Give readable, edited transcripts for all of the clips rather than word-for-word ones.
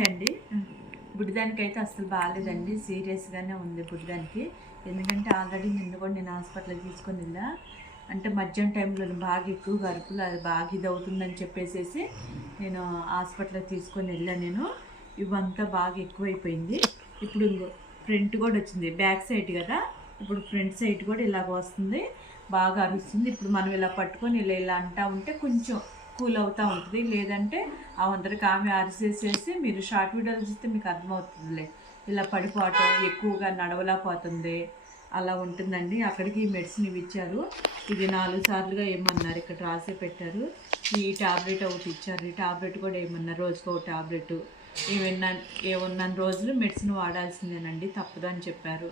Hi అండి. బుడ్డిదానికి అయితే అసలు బాగాలేదండి, సీరియస్గానే ఉంది బుడ్డిదానికి. ఎందుకంటే ఆల్రెడీ నిన్న కూడా నేను హాస్పిటల్కి తీసుకొని వెళ్ళా. అంటే మధ్యాహ్నం టైంలో బాగా ఎక్కువగా అరుపులు, అది బాగా ఇది అవుతుందని చెప్పేసి నేను హాస్పిటల్కి తీసుకొని వెళ్ళాను. నేను ఇవంతా బాగా ఎక్కువైపోయింది. ఇప్పుడు ఫ్రంట్ కూడా వచ్చింది, బ్యాక్ సైడ్ కదా, ఇప్పుడు ఫ్రంట్ సైడ్ కూడా ఇలాగ వస్తుంది, బాగా అరుస్తుంది. ఇప్పుడు మనం ఇలా పట్టుకొని ఇలా అంటా ఉంటే కొంచెం కూల్ అవుతూ ఉంటుంది. లేదంటే ఆ అందరికి ఆమె అరిసేసేసి మీరు షార్ట్ వీడియోలు చూస్తే మీకు అర్థమవుతుందిలే, ఇలా పడిపోవటం, ఎక్కువగా నడవలేకపోతుంది, అలా ఉంటుందండి. అక్కడికి మెడిసిన్ ఇచ్చారు. ఇది 4 సార్లుగా ఏమన్నారు, ఇక్కడ రాసే పెట్టారు. ఈ టాబ్లెట్ ఒకటి ఇచ్చారు, ఈ టాబ్లెట్ కూడా ఏమన్నారు రోజుకో టాబ్లెట్. ఏమన్నా రోజులు మెడిసిన్ వాడాల్సిందేనండి, తప్పదు అని చెప్పారు.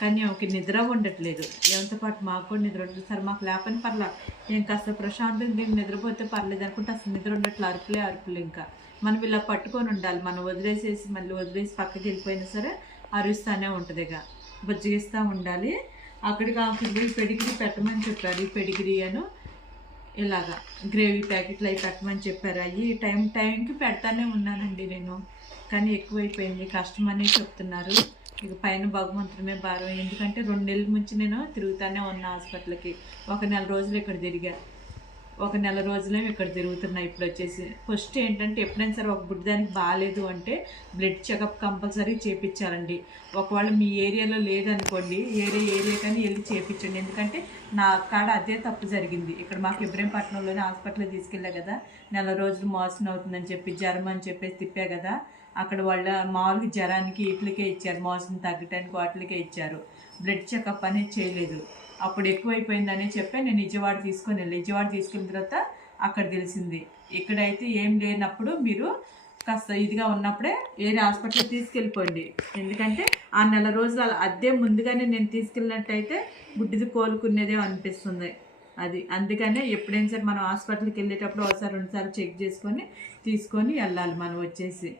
కానీ ఒక నిద్ర ఉండట్లేదు, ఏమంతో పాటు మాకు కూడా నిద్ర ఉండదు సార్. మాకు లేపని పర్లా, నేను కాస్త ప్రశాంతంగా దీన్ని నిద్రపోతే పర్లేదు అనుకుంటే అసలు నిద్ర ఉండట్లే, అరుపులు. ఇంకా మనం ఇలా పట్టుకొని ఉండాలి, మనం వదిలేసేసి మళ్ళీ వదిలేసి పక్కకి వెళ్ళిపోయినా సరే అరుస్తూనే ఉంటుంది, ఇక బుజ్జిగిస్తూ ఉండాలి. అక్కడికి ఆ పెడిగిరీ పెట్టమని చెప్పారు. ఈ పెడిగిరీ అను ఇలాగా గ్రేవీ ప్యాకెట్లు అవి పెట్టమని చెప్పారు. అవి టైంకి పెడతానే ఉన్నానండి నేను, కానీ ఎక్కువైపోయింది, కష్టం అనేది చెప్తున్నారు. ఇక పైన భగవంతుడిమే భారం. ఎందుకంటే 2 నెలల నుంచి నేను తిరుగుతూనే ఉన్నా హాస్పిటల్కి. ఒక నెల రోజులు ఇక్కడ తిరిగా, ఒక నెల రోజులేమో ఇక్కడ తిరుగుతున్నాయి. ఇప్పుడు వచ్చేసి ఫస్ట్ ఏంటంటే ఎప్పుడైనా సరే ఒక బుడ్డిదానికి బాగాలేదు అంటే బ్లడ్ చెకప్ కంపల్సరీ చేయించాలండి. ఒకవేళ మీ ఏరియాలో లేదనుకోండి, ఏరియా కానీ వెళ్ళి చేయించండి. ఎందుకంటే నా కాడ అదే తప్పు జరిగింది. ఇక్కడ మాకు ఇబ్రహీంపట్నంలోనే హాస్పిటల్కి తీసుకెళ్ళా కదా, నెల రోజులు మోషన్ అవుతుందని చెప్పి జ్వరం అని చెప్పేసి తిప్పా కదా, అక్కడ వాళ్ళ మామూలుగా జ్వరానికి ఇట్లకే ఇచ్చారు, మోషన్ తగ్గటానికి వాటికే ఇచ్చారు. బ్లడ్ చెకప్ అనేది చేయలేదు. అప్పుడు ఎక్కువైపోయిందని చెప్పి నేను విజయవాడ తీసుకొని వెళ్ళి, విజయవాడ తీసుకెళ్ళిన తర్వాత అక్కడ తెలిసింది. ఇక్కడైతే ఏం లేనప్పుడు మీరు కాస్త ఇదిగా ఉన్నప్పుడే వేరే హాస్పిటల్కి తీసుకెళ్ళిపోండి. ఎందుకంటే ఆ నెల రోజులు అదే ముందుగానే నేను తీసుకెళ్ళినట్టయితే బుడ్డిది కోలుకునేదే అనిపిస్తుంది. అది అందుకనే ఎప్పుడైనా సరే మనం హాస్పిటల్కి వెళ్ళేటప్పుడు ఒకసారి 2 సార్లు చెక్ చేసుకొని తీసుకొని వెళ్ళాలి మనం వచ్చేసి.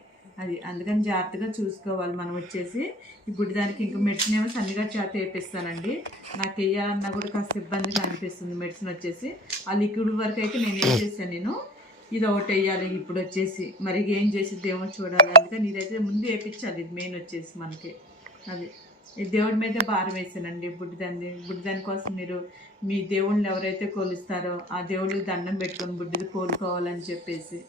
అది అందుకని జాగ్రత్తగా చూసుకోవాలి మనం వచ్చేసి. ఇప్పుడు దానికి ఇంకా మెడిసిన్ ఏమో సన్నిగా చేత వేపిస్తానండి. నాకు వేయాలన్నా కూడా కాస్త ఇబ్బందిగా అనిపిస్తుంది మెడిసిన్ వచ్చేసి. ఆ లిక్విడ్ వరకు అయితే నేను వేసేసాను, నేను ఇది ఒకటి వేయాలి ఇప్పుడు వచ్చేసి. మరి ఏం చేసిద్ది ఏమో చూడాలి. అందుకని ఇదైతే ముందు వేయించాలి, ఇది మెయిన్ వచ్చేసి మనకి. అది దేవుడి మీదే భారం వేసానండి. బుడ్డిదాని కోసం మీరు మీ దేవుళ్ళని ఎవరైతే కొలుస్తారో ఆ దేవుడికి దండం పెట్టుకొని బుడ్డిది కోలుకోవాలని చెప్పేసి.